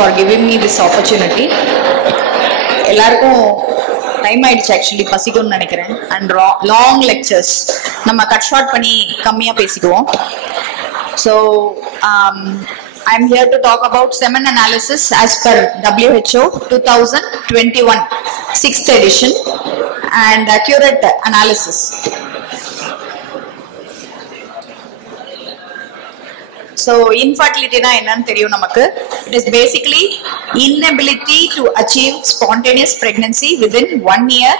for giving me this opportunity. எல்லாருக்கும் time ஆயிடுச்சு, actually பசிக்கும்னு நினைக்கிறேன். அண்ட் லாங் லெக்சர்ஸ் நம்ம கட் ஷார்ட் பண்ணி கம்மியாக பேசிக்குவோம். So I'm here to talk about semen analysis as per WHO 2021 6th edition and accurate analysis. So infertility na enna theriyum namakku. It is basically inability to achieve spontaneous pregnancy within 1 year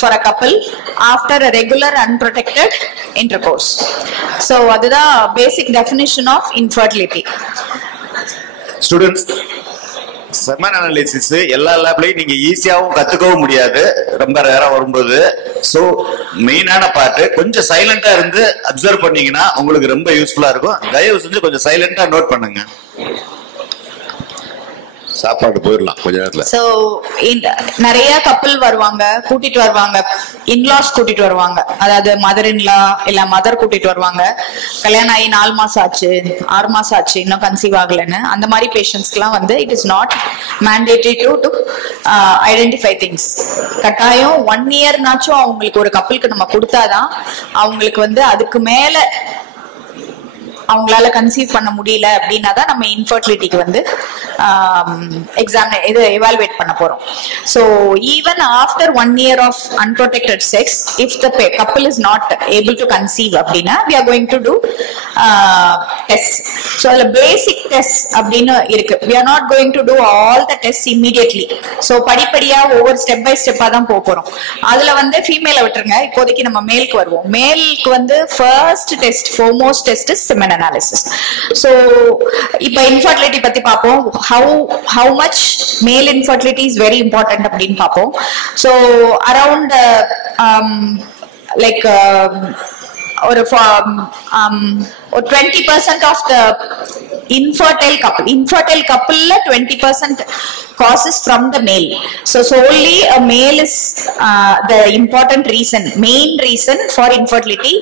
for a couple after a regular unprotected intercourse. So that is the basic definition of infertility. Students, semen analysis எல்லா லேப்லயும் நீங்க ஈஸியாவும் கத்துக்கவும் முடியாது, ரொம்ப ரேரா வரும்போது. So மெயினான part கொஞ்சம் சைலண்டா இருந்து அப்சர்வ் பண்ணீங்கன்னா உங்களுக்கு ரொம்ப யூஸ்ஃபுல்லா இருக்கும். தயவு செஞ்சு கொஞ்சம் சைலண்டா நோட் பண்ணுங்க. சாப்பாடு போயிடலாம் கொஞ்ச நேரத்துல. சோ நிறைய கப்பல் வருவாங்க, கூட்டிட்டு வருவாங்க, இன்லாஸ் கூட்டிட்டு வருவாங்க, அதாவது மதர் இன்லா இல்ல மதர் கூட்டிட்டு வருவாங்க. கல்யாணம் ஆகி 4 மாசம் ஆச்சு, 6 மாசம் ஆச்சு, இன்னும் கன்சீவ் ஆகலன்னு. அந்த மாதிரி பேஷண்ட்ஸ்க்குலாம் வந்து it is not mandatory to identify things. கட்டாயம் 1 இயர்னாச்சும் அவங்களுக்கு ஒரு கப்பலுக்கு நம்ம கொடுத்தாதான் அவங்களுக்கு வந்து அதுக்கு மேல அவங்களால கன்சீவ் பண்ண முடியல அப்படின்னா தான் நம்ம இன்ஃபர்டிலிட்டிக்கு வந்து இது எவாலுவேட் பண்ண போறோம். So even after 1 year of unprotected sex, if the couple is not able to conceive அப்படின்னா we are going to do tests. ஸோ அதுல பேசிக் டெஸ்ட் அப்படின்னு இருக்கு. we are not going to do all the tests immediately. So படிப்படியா ஒவ்வொரு step by ஸ்டெப்பா தான் போறோம். அதுல வந்து ஃபீமேலை விட்டுருங்க, இப்போதைக்கு நம்ம மேலுக்கு வருவோம். மேலுக்கு வந்து first test, foremost test semen analysis. So இப்ப infertility பத்தி பாப்போம். how much male infertility is very important அப்படினு பாப்போம். So around like or 20% of the infertile couple 20% causes from the male. So solely a male is the important main reason for infertility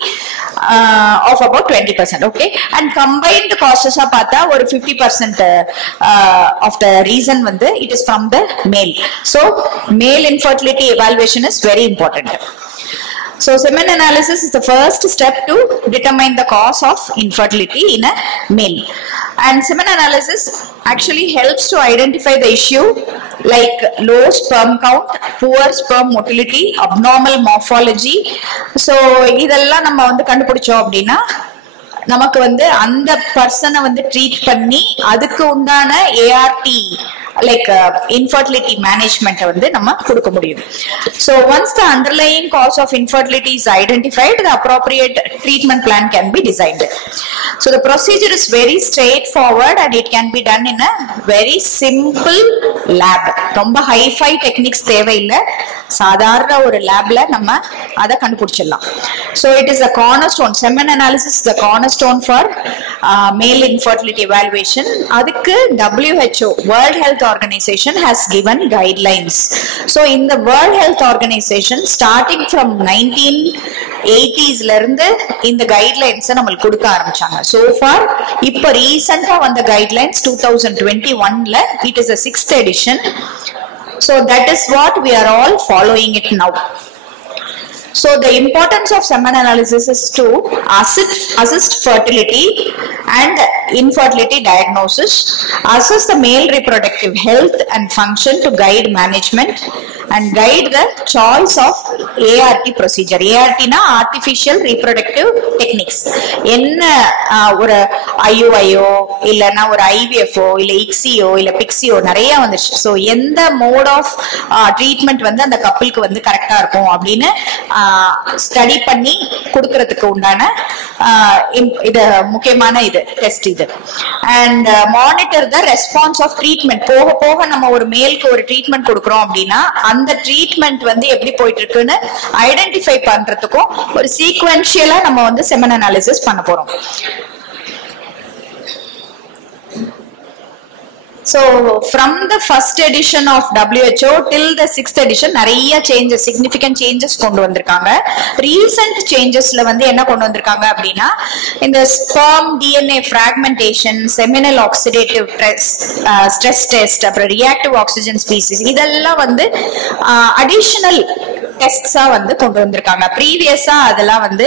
of about 20%. Okay, and combined causes are pata or 50% of the reason vande it is from the male. So male infertility evaluation is very important. So semen analysis is the first step to determine the cause of infertility in a male. And semen analysis actually helps to identify the issue like low sperm count, poor sperm motility, abnormal morphology. So இதெல்லாம் நம்ம வந்து கண்டுபிடிச்சோம் அப்படின்னா நமக்கு வந்து அந்த பர்சனை வந்து ட்ரீட் பண்ணி அதுக்கு உண்டான ART like infertility management வந்து நம்ம கொடுக்க முடியும். So once the underlying cause of infertility is identified, the appropriate treatment plan can be designed. So the procedure is very straightforward and it can be done in a very simple lab. ரொம்ப high-fi techniques தேவையில்லை, சாதாரண ஒரு லேப்ல நம்ம அதை கண்டுபிடிச்சிடலாம். So it is a cornerstone. Semen analysis is the cornerstone for male infertility evaluation. அதுக்கு WHO World Health Organization has given guidelines. So in the World Health Organization starting from 1980s ல இருந்து இந்த guidelines நம்மளுக்கு கொடுக்க ஆரம்பிச்சாங்க. So far இப்ப ரீசன்ட்டா வந்த guidelines 2021 ல it is a 6th edition. So that is what we are all following it now. So the importance of semen analysis is to assist fertility and infertility diagnosis, assess the male reproductive health and function to guide management and guide the choice of ART procedure. ART na artificial reproductive techniques. என்ன ஒரு IUIO இல்லனா ஒரு IVFO இல்ல ICSIO இல்ல PICSIO நிறைய வந்துச்சு. So எந்த mode of treatment வந்து அந்த கப்பலுக்கு வந்து கரெக்டா இருக்கும் அப்படின்னு ஸ்டடி பண்ணி கொடுக்கிறதுக்கு உண்டான இது முக்கியமான இது டெஸ்ட் இது. And monitor the response of treatment. போக போக நம்ம ஒரு மேலுக்கு ஒரு ட்ரீட்மெண்ட் கொடுக்குறோம் அப்படின்னா அந்த ட்ரீட்மெண்ட் வந்து எப்படி போயிட்டு இருக்குன்னு ஐடென்டிஃபை பண்றதுக்கும் ஒரு சீக்வென்ஷியலா நம்ம வந்து செமன் அனாலிசிஸ் பண்ண போறோம். So from the first edition of WHO till the 6th edition நிறைய changes, significant changes கொண்டு வந்திருக்காங்க. Recent changesல வந்து என்ன கொண்டு வந்திருக்காங்க அப்படின்னா இந்த sperm DNA fragmentation, seminal oxidative stress test, அப்புறம் reactive oxygen species இதெல்லாம் வந்து additional டெஸ்ட்ஸா வந்து கொண்டு வந்திருக்காங்க. ப்ரீவியஸா அதெல்லாம் வந்து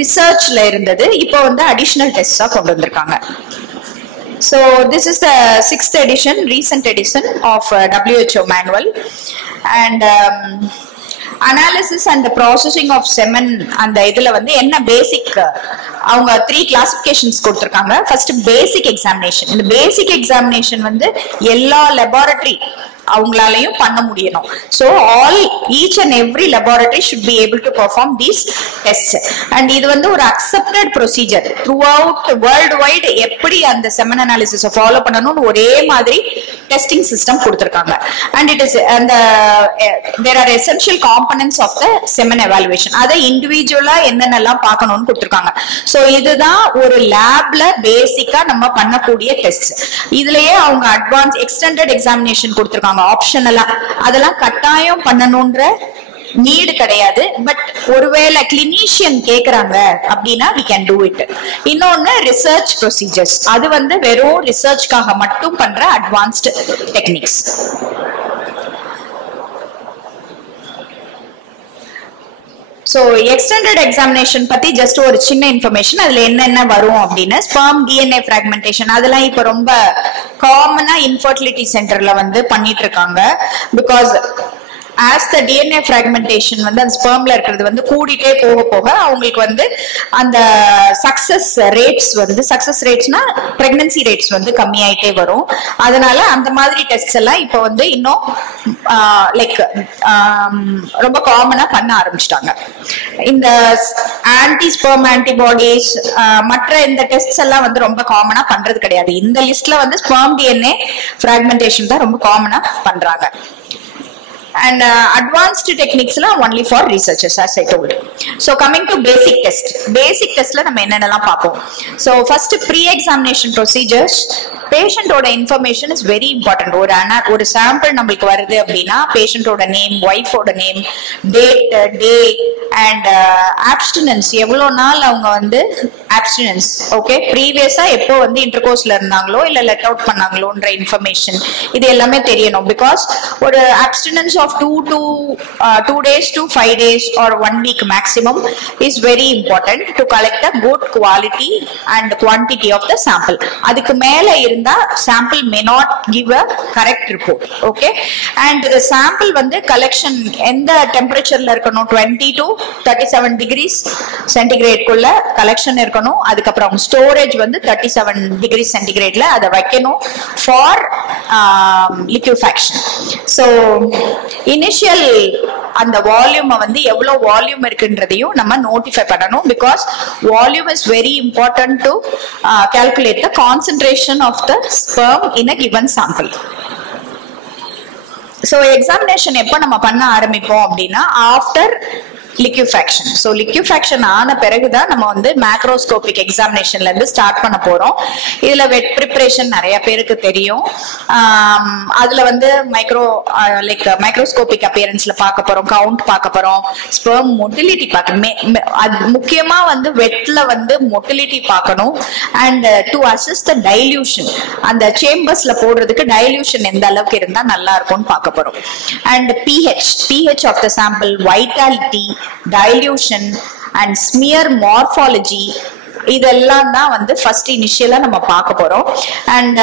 ரிசர்ச்ல இருந்தது, இப்போ வந்து அடிஷனல் டெஸ்டா கொண்டு வந்திருக்காங்க. So this is the 6th edition, recent edition of WHO manual, and analysis and the processing of semen and இதுல வந்து என்ன பேசிக் அவங்க 3 கிளாசிபிகேஷன்ஸ் கொடுத்திருக்காங்க. ஃபர்ஸ்ட் பேசிக் எக்ஸாமினேஷன். இந்த பேசிக் எக்ஸாமினேஷன் வந்து எல்லா லெபார்டரி அவங்களாலையும் பண்ண முடியணும். So all each and every laboratory should be able to perform these tests, and இது வந்து ஒரு accepted procedure throughout worldwide. எப்படி அந்த semen analysis ஃபாலோ பண்ணனும்னு ஒரே மாதிரி டெஸ்டிங் சிஸ்டம் கொடுத்திருக்காங்க. and it is and there are essential components of the semen evaluation. அதை இண்டிவிஜுவலா என்னென்னலாம் பார்க்கணும்னு கொடுத்திருக்காங்க. So இதுதான் ஒரு லேப்ல பேசிக்கா நம்ம பண்ணக்கூடிய டெஸ்ட். இதுலயே அவங்க அட்வான்ஸ் எக்ஸ்டெண்டட் எக்ஸாமினேஷன் கொடுத்திருக்காங்க ஆப்ஷனலா. அதெல்லாம் கட்டாயம் பண்ணணும்ன்ற நீடு கிடையாது. பட் ஒருவேளை கிளினிஷியன் கேக்குறாங்க அப்படின்னா we can do it. இன்னொன்னு ரிசர்ச் ப்ரொசீஜர்ஸ், அது வந்து வெறும் ரிசர்ச்காக மட்டும் பண்ற advanced techniques. So extended examination பத்தி ஜஸ்ட் ஒரு சின்ன இன்ஃபர்மேஷன். அதுல என்னென்ன வரும் அப்படின்னு ஸ்பெர்ம் DNA fragmentation அதெல்லாம் இப்ப ரொம்ப காமனா இன்ஃபர்டிலிட்டி சென்டர்ல வந்து பண்ணிட்டு இருக்காங்க. Because as the DNA fragmentation வந்து அந்த ஸ்பெர்ம்ல இருக்கிறது வந்து கூடிட்டே போக போக அவங்களுக்கு வந்து அந்த சக்சஸ் ரேட்ஸ்னா பிரெக்னன்சி ரேட்ஸ் வந்து கம்மியாயிட்டே வரும். அதனால அந்த மாதிரி டெஸ்ட் எல்லாம் இப்போ வந்து இன்னும் லைக் ரொம்ப காமனா பண்ண ஆரம்பிச்சிட்டாங்க. இந்த ஆன்டி ஸ்பெர்ம் ஆன்டிபாடிஸ் மற்ற இந்த டெஸ்ட்ஸ் எல்லாம் வந்து ரொம்ப காமனா பண்றது கிடையாது. இந்த லிஸ்ட்ல வந்து ஸ்பெர்ம் DNA fragmentation தான் ரொம்ப காமனா பண்றாங்க. And advanced techniques la only for researchers, as I told. So coming to basic test la நம்ம என்னென்னலாம் பார்ப்போம். So first pre-examination procedures. Patient ஓட information is very important. ஒரு sample நம்மளுக்கு வருது அப்படின்னா patient ஓட name, wife ஓட name, date, day and abstinence, எவ்வளவு நாள் அவங்க வந்து abstinence, okay, previously எப்போ வந்து intercourseல இருந்தாங்களோ இல்ல let out பண்ணாங்களோன்ற information இது எல்லாமே தெரியணும். Because ஒரு abstinence of 2 days to 5 days or 1 week maximum is very important to collect a good quality and quantity of the sample. அதுக்கு மேல இருந்தா sample may not give a correct report, okay. And the sample வந்து collection எந்த டெம்பரேச்சர்ல இருக்கணும், 20 to 37 degrees centigrade குள்ள collection இருக்கணும். அதுக்கப்புறம் storage வந்து 37 degrees centigradeல அதை வைக்கணும் for liquefaction. So இனிஷியல் அந்த வால்யூம் வந்து எவ்வளவு வால்யூம் இருக்குன்றதையும் நம்ம நோட்டிஃபை பண்ணணும். Because volume is very important to calculate the concentration of the sperm in a given sample. So examination எப்ப நம்ம பண்ண ஆரம்பிப்போம் அப்படின்னா ஆஃப்டர் liquefaction. So liquefaction ஆன பிறகுதான் நம்ம வந்து மேக்ரோஸ்கோபிக் எக்ஸாமினேஷன்ல இருந்து ஸ்டார்ட் பண்ண போறோம். இதுல வெட் ப்ரிப்பரேஷன் நிறைய பேருக்கு தெரியும். அதுல வந்து மைக்ரோஸ்கோபிக் அப்பியரன்ஸ்ல பார்க்க போறோம், கவுண்ட் பார்க்க போறோம், ஸ்பெர்ம் மொட்டிலிட்டி பார்க்கணும். முக்கியமா வந்து வெட்ல வந்து மொட்டிலிட்டி பார்க்கணும். And to assist the dilution, அந்த சேம்பர்ஸ்ல போடுறதுக்கு டைல்யூஷன் எந்த அளவுக்கு இருந்தா நல்லா இருக்கும்னு பார்க்க போறோம். And pH of the sample, vitality, dilution and smear morphology இதெல்லாம் தான் வந்து ஃபர்ஸ்ட் இனிஷியலா நம்ம பார்க்க போறோம். And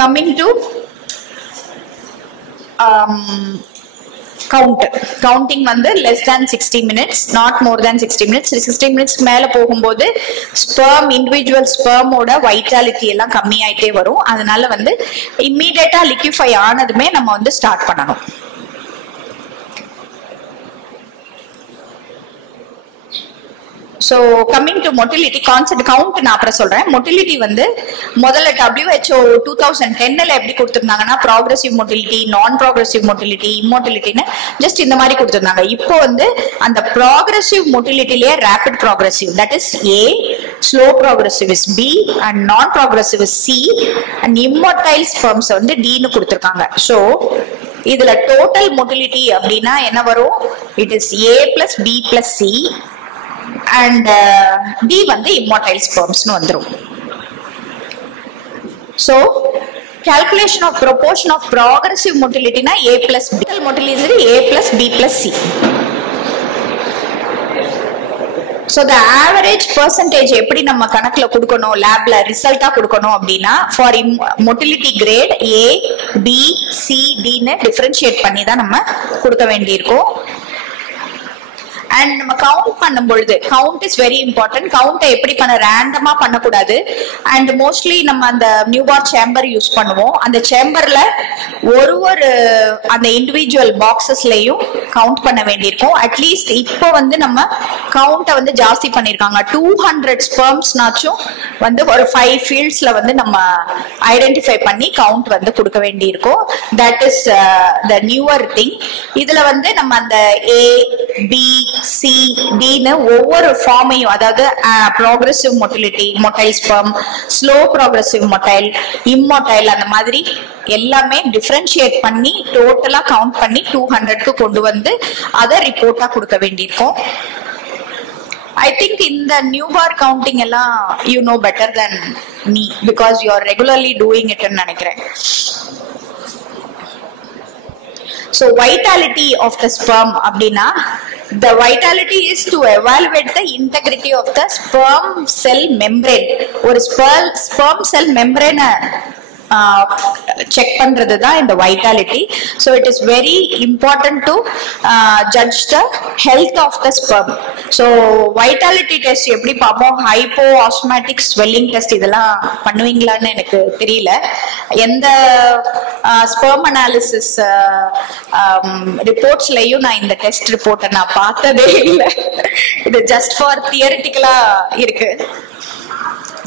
coming to counting வந்து less than 60 minutes, not more than 60 minutes. 60 minutes மேல போகும்போது individual sperm ஓட vitality எல்லாம் கம்மியாயிட்டே வரும். அதனால வந்து இம்மீடியட்டா liquefy ஆனதுமே நம்ம வந்து ஸ்டார்ட் பண்ணணும். So coming to motility concept count நான் அப்புறம் சொல்றேன். motility வந்து முதல்ல WHO 2010ல எப்படி கொடுத்திருந்தாங்கன்னா progressive motility, non progressive motility, immortality-னு just இந்த மாதிரி கொடுத்திருந்தாங்க. இப்போ வந்து அந்த progressive motility-லயே rapid progressive, that is A, slow progressive is B, and non progressive is C, and immotile sperms வந்து D னு கொடுத்திருக்காங்க. So இதுல total motility அப்படினா என்ன வரும்? It is A plus B plus C and D வந்து immotile sperms னு வந்துரும். So calculation of proportion of progressive motility na A plus B. Motility is A plus B plus C. So the average percentage எப்படி நம்ம கணக்குல கொடுக்கணும், லேப்ல ரிசல்ட்டா கொடுக்கணும் அப்படின்னா for motility grade A, B, C, D னு டிஃபரன்ஷியேட் பண்ணி தான் நம்ம கொடுக்க வேண்டியிருக்கும். And நம்ம கவுண்ட் பண்ணும் பொழுது count is very important. Count எப்படி பண்ண ரேண்டமா பண்ணக்கூடாது. அண்ட் மோஸ்ட்லி நம்ம அந்த நியூபார்ன் சேம்பர் யூஸ் பண்ணுவோம். அந்த சேம்பர்ல ஒரு அந்த இண்டிவிஜுவல் பாக்ஸஸ்லயும் கவுண்ட் பண்ண வேண்டியிருக்கும். அட்லீஸ்ட் இப்போ வந்து நம்ம கவுண்ட வந்து ஜாஸ்தி பண்ணிருக்காங்க. 200 ஸ்பெர்ம்ஸ்னாச்சும் வந்து ஒரு 5 ஃபீல்ட்ஸ்ல வந்து நம்ம ஐடென்டிஃபை பண்ணி கவுண்ட் வந்து கொடுக்க வேண்டியிருக்கும். That is the newer thing. இதுல வந்து நம்ம அந்த A, B, C, D னு ஒவ்வொரு ஃபார்மையும், அதாவது progressive motility, motile sperm, slow progressive motile, immotile, அந்த மாதிரி எல்லாமே டிஃபரன்ஷியேட் பண்ணி டோட்டலா கவுண்ட் பண்ணி 200க்கு கொண்டு வந்து அதை ரிப்போர்ட்டா கொடுக்க வேண்டியிருக்கும். I think in the new bar counting எல்லாம் you know better than me because you are regularly doing it ன்னு நினைக்கிறேன். So vitality of the sperm அப்படின்னா the vitality is to evaluate the integrity of the sperm cell membrane. ஒரு sperm cell membrane check பண்றது தான் இந்த vitality. So it is very important to judge the health of the sperm. So vitality test எப்படி பார்ப்போம்? Hypo osmotic swelling test இதெல்லாம் பண்ணுவீங்களான்னு எனக்கு தெரியல. எந்த ஸ்பெர்ம் அனாலிசிஸ் ரிப்போர்ட்ஸ்லயும் நான் இந்த டெஸ்ட் ரிப்போர்ட்டை நான் பார்த்ததே இல்லை. இது ஜஸ்ட் ஃபார் தியரிட்டிக்கலா இருக்கு.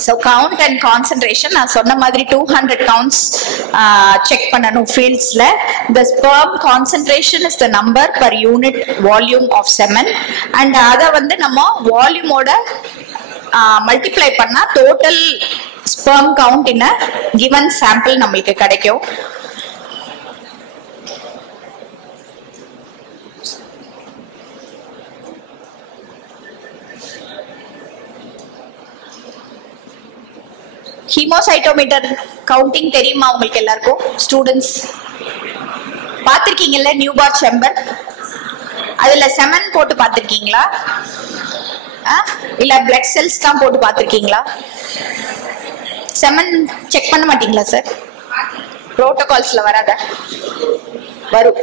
So count and concentration நான் சொன்ன மாதிரி 200 counts check பண்ணனும் fieldsல. The sperm concentration is the number per unit volume of semen and அத வந்து நம்ம volume ஓட multiply பண்ணா total sperm count in a given sample நமக்கு கிடைக்கும். ஹீமோசைட்டோமீட்டர் கவுண்டிங் தெரியுமா உங்களுக்கு எல்லாருக்கும்? ஸ்டூடெண்ட்ஸ் பார்த்திருக்கீங்கல்ல நியூபார் சேம்பர்? அதுல செமன் போட்டு பார்த்திருக்கீங்களா? இல்ல பிளட் செல்ஸ் தான் போட்டு பார்த்திருக்கீங்களா? செமன் செக் பண்ண மாட்டீங்களா சார்? புரோட்டோகால்ஸ்ல வராத? வரும்.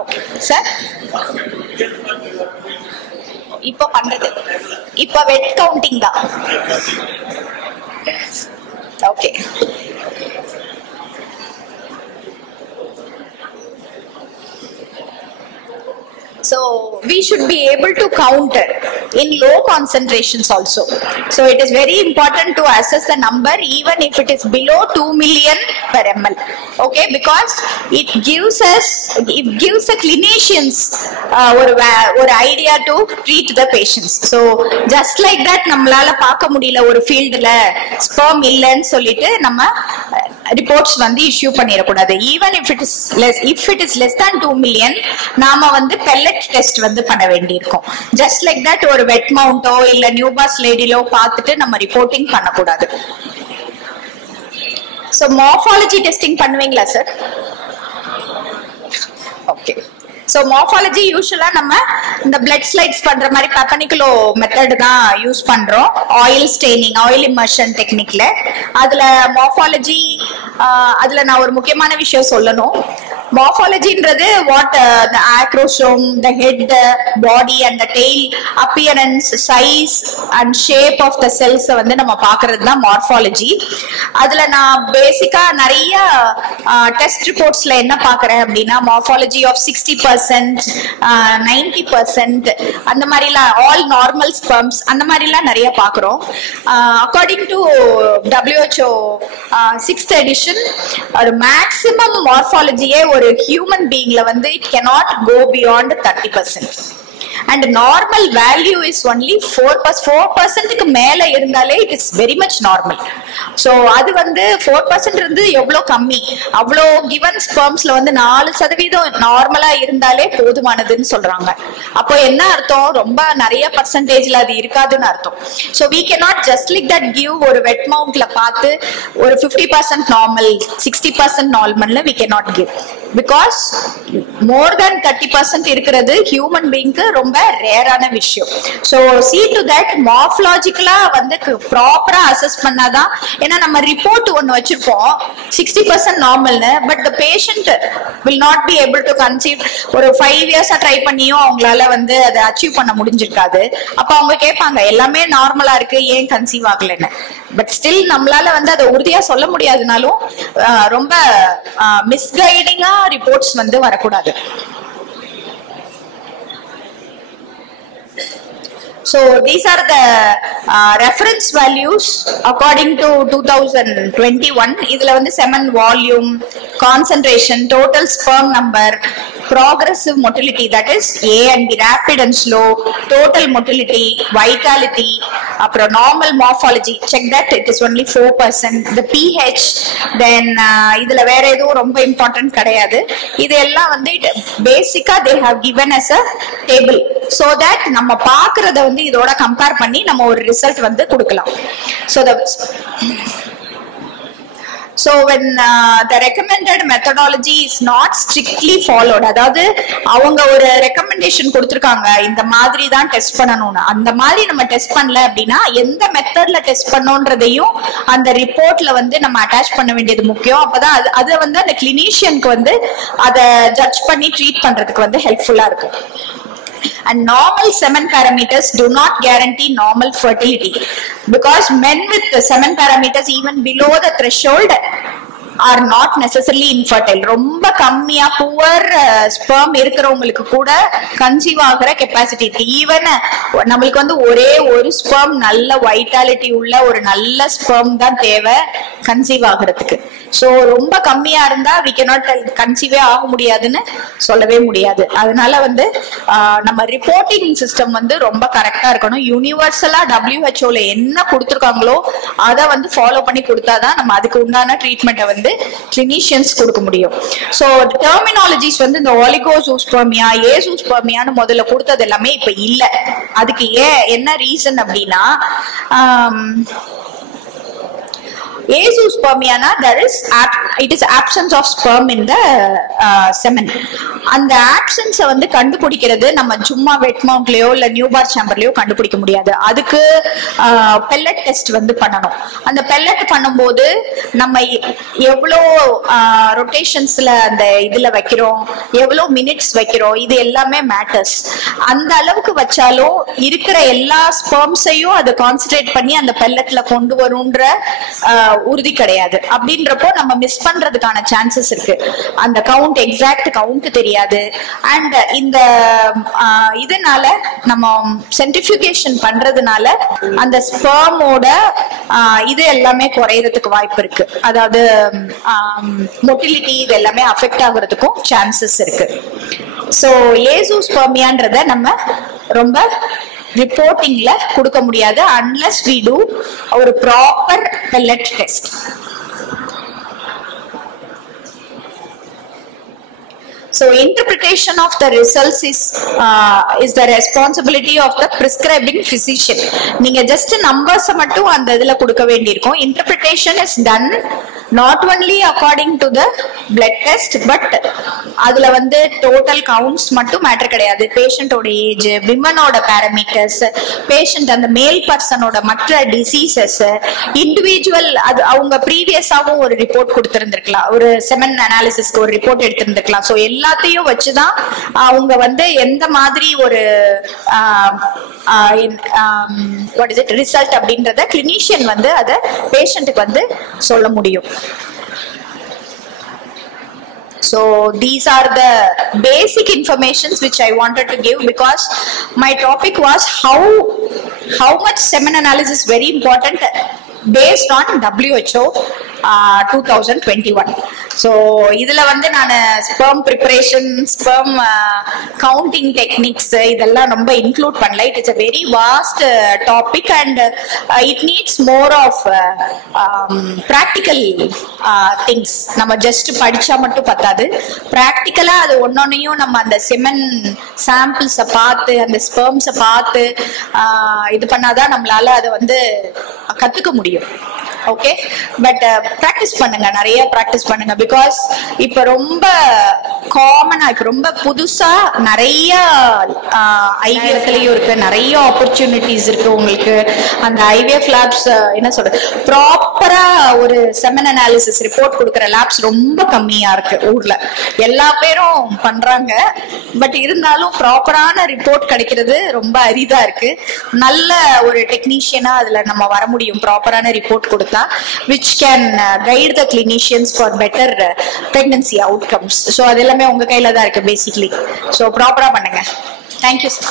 ஓகே சார், இப்ப பண்றது இப்ப வெட் கவுண்டிங் தான். Okay. So we should be able to count in low concentrations also. So it is very important to assess the number even if it is below 2 million per ml. Okay, because it gives the clinicians ஒரு idea to treat the patients. So just like that நம்மளால பார்க்க முடியல ஒரு ஃபீல்ட்ல sperm இல்லன்னு சொல்லிட்டு நம்ம reports வந்து இஷ்யூ பண்ணிடக்கூடாது. Even if it is less than 2 million நாம வந்து pellet டெஸ்ட் வந்து பண்ண வேண்டியிருக்கும். ஜஸ்ட் லைக் தட் ஒரு வெட் மவுண்டோ இல்ல நியூபாஸ் லேடிலோ பார்த்துட்டு நம்ம ரிப்போர்ட்டிங் பண்ணக்கூடாது. சோ மார்ஃபாலஜி டெஸ்டிங் பண்ணுவீங்களா சார்? ஓகே. சோ மார்ஃபாலஜி யூசுவலா நம்ம இந்த பிளட் ஸ்லைட்ஸ் பண்ற மாதிரி பெப்பனிகுலோ மெத்தட் தான் யூஸ் பண்றோம். ஆயில் ஸ்டெய்னிங், ஆயில் இம்மர்ஷன் டெக்னிக்ல. அதுல மார்ஃபாலஜி, அதுல நான் ஒரு முக்கியமான விஷயம் சொல்லணும். மார்பாலஜின்றது what the acrosome, the head, body and the tail, appearance, size and shape of the cells வந்து நம்ம பார்க்கிறது தான் மார்பாலஜி. அதுல நான் பேசிக்கா நிறைய டெஸ்ட் ரிப்போர்ட்ஸ்ல என்ன பார்க்கறேன் அப்படின்னா மார்பாலஜி ஆஃப் 60%, 90% அந்த மாதிரிலாம், ஆல் நார்மல் ஸ்பெர்ம்ஸ் அந்த மாதிரிலாம் நிறைய பார்க்குறோம். According to WHO 6th edition ஒரு மேக்ஸிமம் மார்பாலஜியே ஒரு ஹியூமன் பீயிங்ல வந்து it cannot go beyond 30%. and normal value is only 4% க்கு மேல இருந்தாலே it is very much normal. so அது வந்து 4% இருந்து எவ்வளவு கம்மி, அவ்வளோ given spermsல வந்து 4% நார்மலா இருந்தாலே போதுமானதுன்னு சொல்றாங்க. அப்போ என்ன அர்த்தம், ரொம்ப நிறைய பர்சன்டேஜ்ல அது இருக்காதுன்னு அர்த்தம். so we cannot just like that give ஒரு wet mountல பார்த்து ஒரு 50% normal 60% normalல we cannot give, because more than 30% இருக்கிறது ஹியூமன் பீயிங்க்கு ரொம்ப ரேரான விஷயம். so see to that மார்பாலஜிக்கலா வந்து ப்ராப்பரா அசஸ் பண்ணாதான். ஏன்னா நம்ம ரிப்போர்ட் ஒன்னு வச்சிருப்போம் 60% நார்மல்னு, but the patient will not be able to conceive. ஒரு 5 years ட்ரை பண்ணியும் அவங்களால வந்து அதை அச்சீவ் பண்ண முடிஞ்சிருக்காது. அப்ப அவங்க கேட்பாங்க எல்லாமே நார்மலா இருக்கு ஏன் கன்சீவ் ஆகலன்னு. பட் ஸ்டில் நம்மளால வந்து அதை உறுதியா சொல்ல முடியாதுனாலும் ரொம்ப மிஸ்கைடிங்கா ரிப்போர்ட்ஸ் வந்து வரக்கூடாது. So these are the reference values according to 2021. இதுல வந்து semen volume, concentration, total sperm number, progressive motility, that is A and B, rapid and slow, total motility, vitality, அப்புறம் normal morphology, check that it is only 4%, the pH, then இதுல வேற எதுவும் ரொம்ப important கிடையாது. இது எல்லாம் வந்து பேசிக்கா they have given as a table so that நம்ம பார்க்கறத வந்து இதோட கம்பேர் பண்ணி நம்ம ஒரு ரிசல்ட் வந்து கொடுக்கலாம். So when the recommended methodology is not strictly followed, அதாவது அவங்க ஒரு ரெக்கமெண்டேஷன் கொடுத்திருக்காங்க இந்த மாதிரி தான் டெஸ்ட் பண்ணணும்னு, அந்த மாதிரி நம்ம டெஸ்ட் பண்ணல அப்படின்னா எந்த மெத்தட்ல டெஸ்ட் பண்ணோன்றதையும் அந்த ரிப்போர்ட்ல வந்து நம்ம அட்டாச் பண்ண வேண்டியது முக்கியம். அப்பதான் அது வந்து அந்த கிளினிஷியனுக்கு வந்து அதை ஜட்ஜ் பண்ணி ட்ரீட் பண்றதுக்கு வந்து ஹெல்ப்ஃபுல்லா இருக்கு. And normal semen parameters do not guarantee normal fertility, because men with the semen parameters even below the threshold are not necessarily infertile. ரொம்ப கம்மியா புவர் ஸ்பெர்ம் இருக்கிறவங்களுக்கு கூட கன்சீவ் ஆகிற கெப்பாசிட்டி இருக்கு. ஈவன் நம்மளுக்கு வந்து ஒரே ஒரு ஸ்பெர்ம் நல்ல வைட்டாலிட்டி உள்ள ஒரு நல்ல ஸ்பெர்ம் தான் தேவை கன்சீவ் ஆகிறதுக்கு. சோ ரொம்ப கம்மியா இருந்தா we cannot கன்சீவே ஆக முடியாதுன்னு சொல்லவே முடியாது. அதனால வந்து நம்ம ரிப்போர்ட்டிங் சிஸ்டம் வந்து ரொம்ப கரெக்டா இருக்கணும். யூனிவர்சலா WHO என்ன கொடுத்திருக்காங்களோ அதை வந்து ஃபாலோ பண்ணி கொடுத்தாதான் நம்ம அதுக்கு உண்டான ட்ரீட்மெண்ட்டை வந்து கிளினிஷியன்ஸ் கொடுக்க முடியும். சோ டெர்மினாலஜிஸ் வந்து இந்த ஒலிகோசூஸ்பெர்மியா, ஏசூஸ்பெர்மியான்னு முதல்ல கொடுத்தது எல்லாமே இப்ப இல்ல. அதுக்கு என்ன ரீசன் அப்படின்னா, ஏசூஸ்பெர்மியானா it is absence of sperm in the semen. அந்த ஆப்சன்ஸ வந்து கண்டுபிடிக்கிறது நம்ம சும்மா வெட் மவுண்ட்லயோ இல்ல நியூபார் சேம்பர்லயோ கண்டுபிடிக்க முடியாது. அதுக்கு பெல்லட் டெஸ்ட் வந்து பண்ணணும். அந்த பெல்லட் பண்ணும்போது நம்ம எவ்வளோ ரொட்டேஷன்ஸ்ல அந்த இதுல வைக்கிறோம், எவ்வளோ மினிட்ஸ் வைக்கிறோம், இது எல்லாமே மேட்டர்ஸ். அந்த அளவுக்கு வச்சாலும் இருக்கிற எல்லா ஸ்பெர்ம்ஸையும் அதை கான்சென்ட்ரேட் பண்ணி அந்த பெல்லட்ல கொண்டு வரும்ன்ற உறுதி கிடையாது. அப்படின்றப்போ நம்ம மிஸ் பண்றதுக்கான சான்சஸ் இருக்கு. அந்த கவுண்ட், எக்ஸாக்ட் கவுண்ட் தெரியாது. அண்ட் இந்த இதனால நம்ம சென்ட்ரிஃபியூகேஷன் பண்றதுனால அந்த ஸ்பெர்மோட இது எல்லாமே குறையறதுக்கு வாய்ப்பு இருக்கு. அதாவது மொட்டிலிட்டி இது எல்லாமே அஃபெக்ட் ஆகுறதுக்கும் சான்சஸ் இருக்கு. சோ ஏசூஸ்பெர்மியான்றத நம்ம ரொம்ப ரிப்போர்ட்டிங்ல கொடுக்க முடியாது unless we do ஒரு proper pellet test. So interpretation of the results is the responsibility of the prescribing physician. நீங்க just numbers மட்டும் அந்த இதுல கொடுக்க வேண்டியிருக்கும். Interpretation is done not only according to the blood test but அதுல வந்து total counts மட்டும் மேட்டர் கிடையாது. பேஷண்டோட ஏஜ், விமனோட பாராமீட்டர்ஸ், பேஷண்ட் அந்த மேல் பர்சனோட மற்ற டிசீசஸ், இண்டிவிஜுவல் அது அவங்க ப்ரீவியஸாவும் ஒரு ரிப்போர்ட் கொடுத்திருந்திருக்கலாம், ஒரு செமன் அனாலிசிஸ்க்கு ஒரு ரிப்போர்ட் எடுத்திருந்திருக்கலாம். ஸோ எல்லாத்தையும் வச்சுதான் அவங்க வந்து எந்த மாதிரி ஒரு வாட் இஸ் இட் ரிசல்ட் அப்படின்றத கிளினிஷியன் வந்து அதை பேஷண்ட்டுக்கு வந்து சொல்ல முடியும். So these are the basic informations which I wanted to give, because my topic was how much semen analysis is very important based on WHO 2021. So இதுல வந்து நான் sperm preparation, sperm counting techniques இதெல்லாம் ரொம்ப include பண்ணல. It is a very vast topic and it needs more of practical things. நம்ம just படிச்சா மட்டும் பத்தாது, பிராக்டிக்கலா அது ஒன்னொன்னையும் நம்ம அந்த செமன் சாம்பிள்ஸ பார்த்து அந்த ஸ்பெர்ம்ஸ பார்த்து இது பண்ணாதான் நம்மளால அதை வந்து கத்துக்க முடியும். ஓகே, பட் பிராக்டிஸ் பண்ணுங்க, நிறைய பிராக்டிஸ் பண்ணுங்க. பிகாஸ் இப்ப ரொம்ப காமனா இப்ப ரொம்ப புதுசா நிறைய ஐவிஎஃப்லயும் இருக்கு, நிறைய ஆப்பர்ச்சுனிட்டிஸ் இருக்கு உங்களுக்கு. அந்த ஐவிஎஃப் லேப்ஸ் என்ன சொல்றது, ப்ராப்பரா ஒரு செமன் அனாலிசிஸ் ரிப்போர்ட் கொடுக்கற லேப்ஸ் ரொம்ப கம்மியா இருக்கு ஊர்ல. எல்லா பேரும் பண்றாங்க, பட் இருந்தாலும் ப்ராப்பரான ரிப்போர்ட் கிடைக்கிறது ரொம்ப அரிதா இருக்கு. நல்ல ஒரு டெக்னீஷியனா அதுல நம்ம வர முடியும், ப்ராப்பரான ரிப்போர்ட் கொடுத்தா, which can guide the clinicians for better pregnancy outcomes. So அது எல்லாமே உங்க கையில தான் இருக்கு basically. So ப்ராப்பரா பண்ணுங்க. Thank you sir.